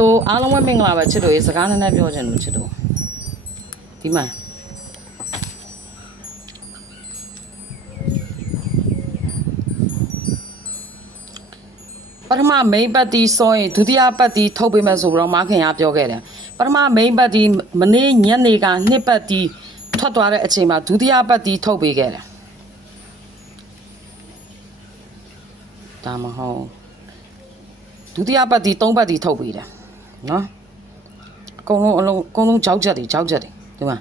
လိုအားလုံးပဲမင်္ဂလာပါချစ်တို့ရေစကားနည်းနည်းပြောချင်လို့ချစ်တို့ဒီမှာပထမ main ပတ်တီစောရင်ဒုတိယပတ်တီထုတ်ပေးမယ်ဆိုပြီးတော့မခင်ရပြောခဲ့တယ်ပထမ main ပတ်တီမနေ့ညနေကနှစ်ပတ်တီထွက်သွားတဲ့အချိန်မှာဒုတိယပတ်တီထုတ်ပေးခဲ့တယ်ဒါမဟုတ်ဒုတိယပတ်တီသုံးပတ်တီထုတ်ပေးတယ် နော်အကုန်လုံးအလုံးအကုန်လုံးကြောက်ချက်တွေကြောက်ချက်တွေဒီမှာ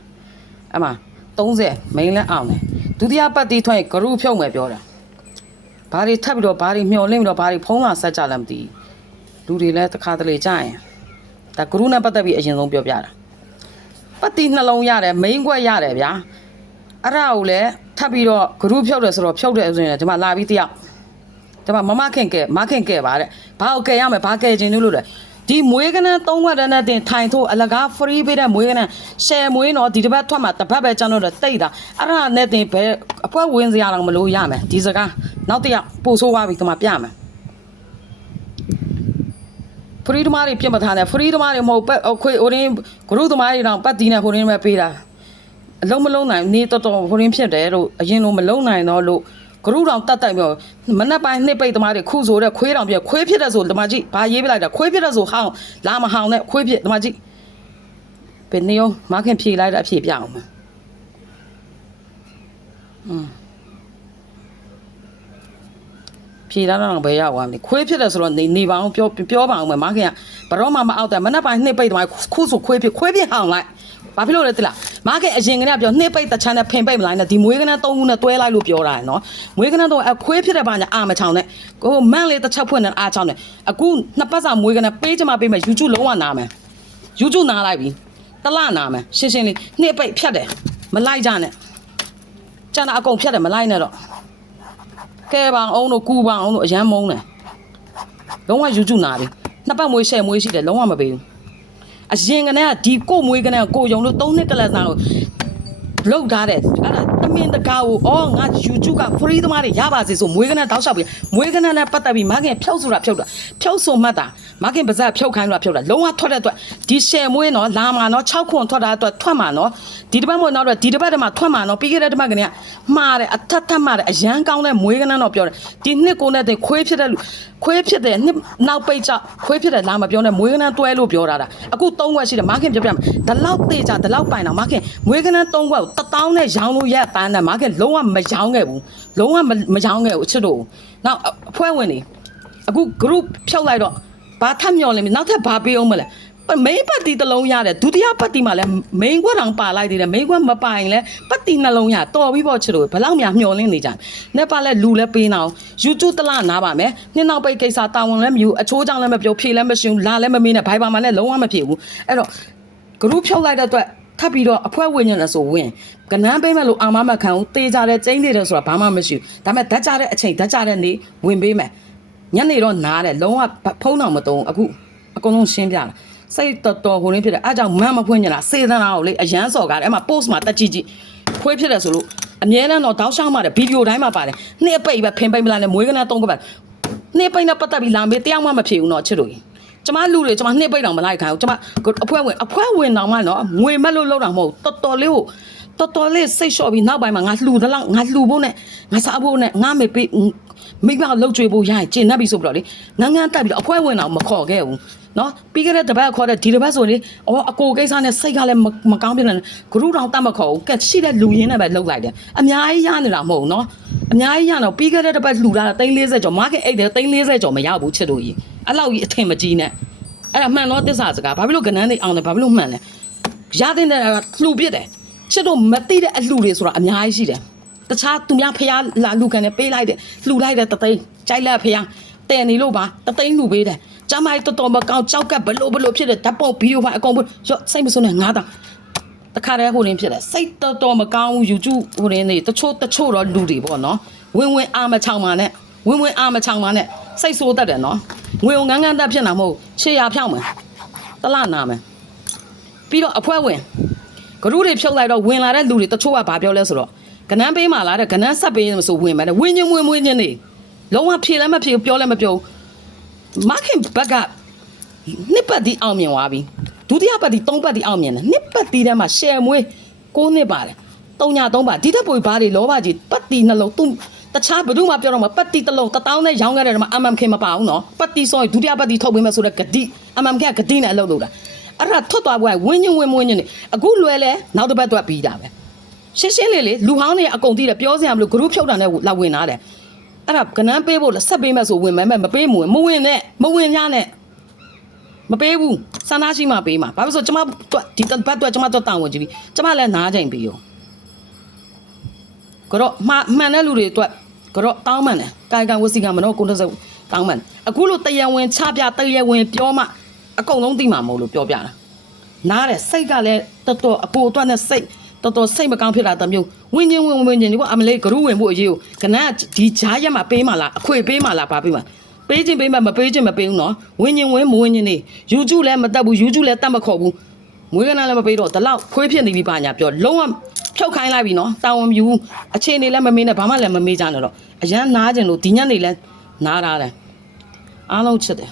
အမ30 main လဲအောင်တယ်ဒုတိယပတ်တီထွက်ရင်ဂရုဖြုတ်မယ်ပြောတာဘာတွေထပ်ပြီးတော့ဘာတွေမျောလင့်ပြီးတော့ဘာတွေဖုံးလာဆက်ကြလည်းမသိဘူးလူတွေလည်းတစ်ခါတလေကြာရင်ဒါဂရုနဲ့ပတ်သက်ပြီးအရင်ဆုံးပြောပြတာပတ်တိနှလုံးရတယ်မိန်းခွက်ရတယ်ဗျာအဲ့ဒါကိုလည်းထပ်ပြီးတော့ဂရုဖြုတ်တယ်ဆိုတော့ဖြုတ်တယ်ဆိုရင်ဒီမှာလာပြီးတယောက်ဒီမှာမမခင်ကဲမခင်ကဲပါတဲ့ဘာကိုကဲရမယ်ဘာကဲခြင်းလို့လဲ ဒီမွေးကနန်းသုံးဝက်တန်းနဲ့တင်ထိုင်ထိုးအလကား free ပေးတဲ့မွေးကနန်း share မွေးတော့ဒီတစ်ပတ်ထွက်မှာတစ်ပတ်ပဲကျွန်တော်တို့တိတ်တာအဲ့ဒါနဲ့တင်ဘယ်အဖွဲဝင်စရာတော့မလို့ရမယ်ဒီစကားနောက်တစ်ယောက်ပို့ဆိုးသွားပြီဒီမှာပြမယ်ဖရီးသမားတွေပြတ်မထားနဲ့ဖရီးသမားတွေမဟုတ်ပတ်အခွေဟိုရင်းဂရုသမားတွေတော့ပတ်တီးနဲ့ဟိုရင်းပဲပေးတာအလုံးမလုံးနိုင်နေတော်တော်ဟိုရင်းဖြစ်တယ်လို့အရင်လိုမလုံးနိုင်တော့လို့ ဂရုတောင်တတ်တိုက်ပြောမနက်ပိုင်းနှစ်ပိတ်သမားတွေခုဆိုတဲ့ခွေးတောင်ပြခွေးဖြစ်တဲ့ဆိုဓမ္မကြီးဘာရေးပြလိုက်တာခွေးဖြစ်တဲ့ဆိုဟောင်းလာမဟောင်းနဲ့ခွေးဖြစ်ဓမ္မကြီးဘယ်နေရောမခင်ဖြေလိုက်တာအဖြေပြအောင်မอืมဖြေလာတော့ဘယ်ရောက်သွားမလဲခွေးဖြစ်တယ်ဆိုတော့နေနေပါအောင်ပြောပြောပါအောင်မယ်မခင်ကဘရောမှမအောက်တယ်မနက်ပိုင်းနှစ်ပိတ်သမားခုဆိုခွေးဖြစ်ခွေးဖြစ်ဟောင်းလိုက် ဘာဖြစ်လို့လဲတိလားမခင်အရင်ကတည်းကပြောနှစ်ပိတ်တချမ်းနဲ့ဖင်ပိတ်မလိုက်နဲ့ဒီမွေးကနန်းသုံးခုနဲ့တွဲလိုက်လို့ပြောတာနော်မွေးကနန်းတော့အခွေးဖြစ်တဲ့ဘာညာအာမချောင်းနဲ့ကိုမန့်လေးတစ်ချက်ဖွင့်တဲ့အာချောင်းနဲ့အခုနှစ်ပတ်စာမွေးကနန်းပေးချင်မှပေးမယ် YouTube လုံးဝနာမယ် YouTube နာလိုက်ပြီတလနာမယ်ရှင်းရှင်းလေးနှစ်ပိတ်ဖြတ်တယ်မလိုက်ကြနဲ့ကျန်တာအကုန်ဖြတ်တယ်မလိုက်နဲ့တော့ကဲပါအောင်တို့ကူပါအောင်တို့အရန်မုန်းတယ်လုံးဝ YouTube နာပြီနှစ်ပတ်မွေးရှယ်မွေးရှိတယ်လုံးဝမပေးဘူး အရင်ကတည်းကဒီကိုမွေးကတည်းကကိုယုံလို့၃နှစ်ကလပ်စားကိုလောက်ထားတယ်အဲ့ဒါတမင်တကာကိုအော်ငါ YouTube က free သမားတွေရပါစေဆိုမွေးကနန်းတောက်လျှောက်ပြီးမွေးကနန်းနဲ့ပတ်သက်ပြီးမခင်ဖြောက်ဆိုတာဖြောက်တာဖြောက်ဆိုမှတ်တာမခင်ပါဇက်ဖြောက်ခိုင်းတာဖြောက်တာလုံးဝထွက်တဲ့အတွက်ဒီ share မွေးနော်လာမှာနော်6ခွန်ထွက်တာအတွက်ထွက်မှာနော်ဒီတစ်ပတ်မွေးနောက်တော့ဒီတစ်ပတ်တည်းမှာထွက်မှာနော်ပြီးခဲ့တဲ့တစ်ပတ်ကနေကမှားတယ်အထက်ထက်မှားတယ်အရန်ကောင်းတဲ့မွေးကနန်းတော့ပြောတယ်ဒီနှစ်ကိုနဲ့တင်ခွေးဖြစ်တဲ့လူ ခွေးဖြစ်တဲ့နှစ်နောက်ပိတ်ချခွေးဖြစ်တဲ့လာမပြောနဲ့မွေးကနန်းတွဲလို့ပြောတာတာအခု၃ခွက်ရှိတယ်မခင်ပြောပြမယ်ဒီလောက်သေးကြဒီလောက်ပိုင်တော့မခင်မွေးကနန်း၃ခွက်ကိုတတောင်းနဲ့ရောင်းလို့ရပန်းတယ်မခင်လုံးဝမရောင်းခဲ့ဘူးလုံးဝမရောင်းခဲ့ဘူးအချစ်တို့နောက်အဖွဲ့ဝင်နေအခု group ဖြုတ်လိုက်တော့ဘာထပ်မျောလဲနောက်ထပ်ဘာပေးအောင်မလဲ မိန်ပတ်တီတစ်လုံးရတယ်ဒုတိယပတ်တီမှာလည်းမိန်ခွက်တောင်ပါလိုက်သေးတယ်မိန်ခွက်မပိုင်လဲပတ်တီနှလုံးရတော်ပြီပေါ့ချစ်လို့ဘယ်လောက်များမျောလင်းနေကြနေပါလဲလူလဲပေးနေအောင် YouTube တလားနားပါမယ်နှစ်နောက်ပိတ်ကိစ္စတာဝန်လည်းမယူအချိုးကြောင့်လည်းမပြောဖြေလည်းမရှင်လာလည်းမမင်းနဲ့ဘိုင်ပါမှာလည်းလုံးဝမဖြေဘူးအဲ့တော့ group ဖြုတ်လိုက်တဲ့အတွက်ထပ်ပြီးတော့အဖွဲဝင်ညံလဲဆိုဝင်ကနန်းပေးမယ်လို့အာမမခံဘူးတေးကြတဲ့ကျင်းနေတယ်ဆိုတာဘာမှမရှိဘူးဒါပေမဲ့ဓာတ်ကြတဲ့အချိန်ဓာတ်ကြတဲ့နေ့ဝင်ပေးမယ်ညနေတော့နားတယ်လုံးဝဖုံးအောင်မတုံးအခုအကုန်လုံးရှင်းပြတာ စိတ်တော်တော်ဟိုရင်းဖြစ်တယ်အဲကြောင့်မန်းမဖွင့်ညလားစေသနာကိုလေအရန်စော်ကားတယ်အဲ့မှာ post မှာတက်ကြည့်ကြည့်ခွေးဖြစ်တယ်ဆိုလို့အမြဲတမ်းတော့တောက်ရှောင်းမှာတယ်ဗီဒီယိုတိုင်းမှာပါတယ်နှစ်ပိတ်ပဲဖင်ပိတ်မလားနဲ့မွေးကနာသုံးကပတ်နှစ်ပိတ်နဲ့ပတ်သက်ပြီးလာမေးတယောက်မှမဖြေဘူးတော့ချစ်လို့ကြီးကျမလူတွေကျမနှစ်ပိတ်တော့မလိုက်ခိုင်းဘူးကျမအဖွဲဝင်အဖွဲဝင်တော့မှနော်ငွေမက်လို့လောက်တာမဟုတ်တော်တော်လေးကိုတော်တော်လေးစိတ်လျှော့ပြီးနောက်ပိုင်းမှာငါလှူသလောက်ငါလှူဖို့နဲ့ငါစားဖို့နဲ့ငါမေပေး မိဘလှုပ်ကြွေးဖို့ရရင်ကျင်납ပြီဆိုပြီးတော့လေငန်းငန်းတက်ပြီးတော့အဖွဲဝင်တော့မခေါ်ခဲ့ဘူးနော်ပြီးခဲ့တဲ့တပတ်ခေါ်တဲ့ဒီတပတ်ဆိုလေအော်အကိုကိစ္စနဲ့စိတ်ကလည်းမကောင်းပြနေဂရုတောင်တတ်မခေါ်ဘူးကက်ရှိတဲ့လူရင်းနဲ့ပဲလှုပ်လိုက်တယ်အများကြီးရနေတာမဟုတ်ဘူးနော်အများကြီးရတော့ပြီးခဲ့တဲ့တပတ်လှူတာ340ကျော်မားကအိတ်တယ်340ကျော်မရဘူးချစ်လို့ကြီးအဲ့လောက်ကြီးအထင်မကြီးနဲ့အဲ့ဒါမှန်တော့တစ္ဆာစကားဘာဖြစ်လို့ကနန်းနေအောင်လဲဘာဖြစ်လို့မှန်လဲရတဲ့တဲ့ကလှူပစ်တယ်ချစ်တို့မသိတဲ့အလှူတွေဆိုတာအများကြီးရှိတယ် တခြားသူများဖျားလာလူကန်နဲ့ပေးလိုက်တယ်လှူလိုက်တယ်တသိန်းကြိုက်လက်ဖျားတယ်နေလို့ပါတသိန်းလှူပေးတယ်ကျမကြီးတော်တော်မကောင်းကြောက်ကဘလို့ဘလို့ဖြစ်တယ်ဓာတ်ပုံဗီဒီယိုဖိုင်အကုန်ရော့စိတ်မစွနဲ့ငါးတာတခါတည်းဟိုရင်းဖြစ်တယ်စိတ်တော်တော်မကောင်း YouTube ဟိုရင်းနေတချို့တချို့တော့လူတွေပေါ့နော်ဝင်ဝင်အာမချောင်ပါနဲ့ဝင်ဝင်အာမချောင်ပါနဲ့စိတ်ဆိုးတတ်တယ်နော်ငွေငန်းငန်းတက်ဖြစ်တာမဟုတ်ရှေ့ရဖြောင်းမယ်တလနာမယ်ပြီးတော့အဖွဲဝင်ဂရုတွေဖြုတ်လိုက်တော့ဝင်လာတဲ့လူတွေတချို့ကဘာပြောလဲဆိုတော့ ကနန်းပေးမှလားတဲ့ကနန်းဆက်ပေးမဆိုဝင်မယ်တဲ့ဝင်ချင်းဝင်ဝင်ချင်းနေလုံးဝဖြေလည်းမဖြေပြောလည်းမပြောမခင်ဘက်ကနှစ်ပတ်ဒီအောင်မြင်သွားပြီဒုတိယပတ်ဒီသုံးပတ်ဒီအောင်မြင်တယ်နှစ်ပတ်ဒီထဲမှာရှယ်မွေးကိုးနှစ်ပါတယ်သုံးညသုံးပတ်ဒီတက်ပွေဘာတွေလောဘကြီးပတ်တီနှလုံးသူတခြားဘယ်သူမှပြောတော့မှာပတ်တီတစ်လုံးတစ်တောင်းနဲ့ရောင်းခဲ့တယ်မှာအမမ်ခင်မပါဘူးနော်ပတ်တီဆိုရင်ဒုတိယပတ်တီထုတ်ပေးမယ်ဆိုတော့ဂတိအမမ်ခင်ကဂတိနဲ့အလုပ်လုပ်တာအဲ့ဒါထွက်သွားပွဲဝင်းညင်းဝင်းမွင်းညင်းနေအခုလွယ်လဲနောက်တစ်ပတ်တော့ပြီးတာပဲ ရှင်းရှင်းလေးလေးလူဟောင်းတွေအကုန်သိတယ်ပြောစရာမလို group ဖြုတ်တာနဲ့လာဝင်လာတယ်အဲ့ဒါကနန်းပေးဖို့လားဆက်ပေးမယ်ဆိုဝင်မယ်မပေးမဝင်မဝင်နဲ့မဝင်ရနဲ့မပေးဘူးစန္ဒရှိမှပေးမှာဘာလို့လဲဆိုတော့ကျမတို့ဒီတစ်ပတ်တော့ကျမတို့တောင်းဝင်ကြည့်ပြီကျမလည်းနားချိန်ပြီးရောကတော့မှမှန်တဲ့လူတွေအတွက်ကတော့တောင်းမှန်တယ်ကာယကံဝစီကံမနော်ကိုယ်တစ်စက်တောင်းမှန်အခုလို့တရဝင်ချပြတရဝင်ပြောမှအကုန်လုံးသိမှာမဟုတ်လို့ပြောပြတာနားတယ်စိတ်ကလည်းတော်တော်အကိုအတွက်နဲ့စိတ် တော်တော်စိတ်မကောင်းဖြစ်တာတမျိုးဝင်းချင်းဝင်းဝင်းချင်းဒီကအမလေးဂရုဝင်ဖို့အရေးကိုကနန်းဒီဂျားရက်မှာပေးမှလားအခွေပေးမှလားဘာပေးမှပေးချင်းပေးမှမပေးချင်းမပေးဘူးနော်ဝင်းချင်းဝင်းမဝင်းချင်းနေယူကျလည်းမတက်ဘူးယူကျလည်းတက်မခေါ်ဘူးမွေးကနန်းလည်းမပေးတော့ဒီလောက်ခွေးဖြစ်နေပြီပါညာပြောလုံးဝဖြုတ်ခိုင်းလိုက်ပြီနော်တာဝန်မယူဘူးအခြေအနေလည်းမမေးနဲ့ဘာမှလည်းမမေးကြနဲ့တော့အရန်နားကျင်လို့ဒီညနေလည်းနားထားတယ်အားလုံးချစ်တယ်